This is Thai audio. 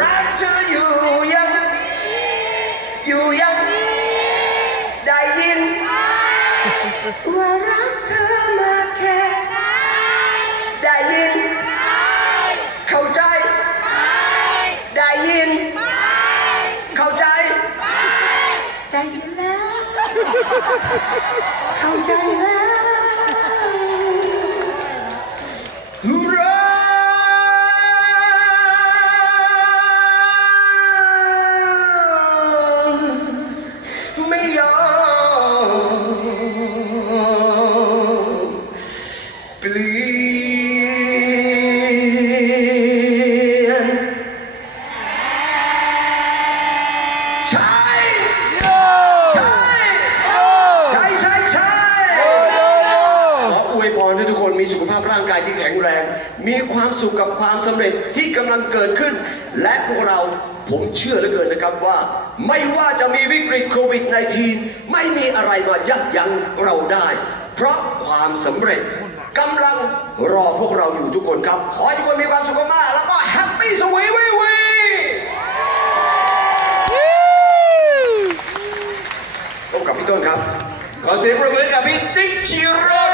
รักเธออยู่ยัง อยู่ยัง ได้ยิน ว่ารักเธอมาแค่ ได้ยิน เข้าใจ ได้ยิน เข้าใจ ได้ยินแล้ว เข้าใจแล้ว ไม่ ร่างกายที่แข็งแรง มีความสุขกับความสำเร็จที่กำลังเกิดขึ้น และพวกเราผมเชื่อเหลือเกินนะครับว่า ไม่ว่าจะมีวิกฤตโควิด -19 ไม่มีอะไรมายับยั้งเราได้ เพราะความสำเร็จกำลังรอพวกเราอยู่ทุกคนครับ ขอให้ทุกคนมีความสุขมากแล้วก็แฮปปี้สวีวีวีพบกับพี่ต้นครับ ขอเสียงประมือกับพี่ติ๊กชิโร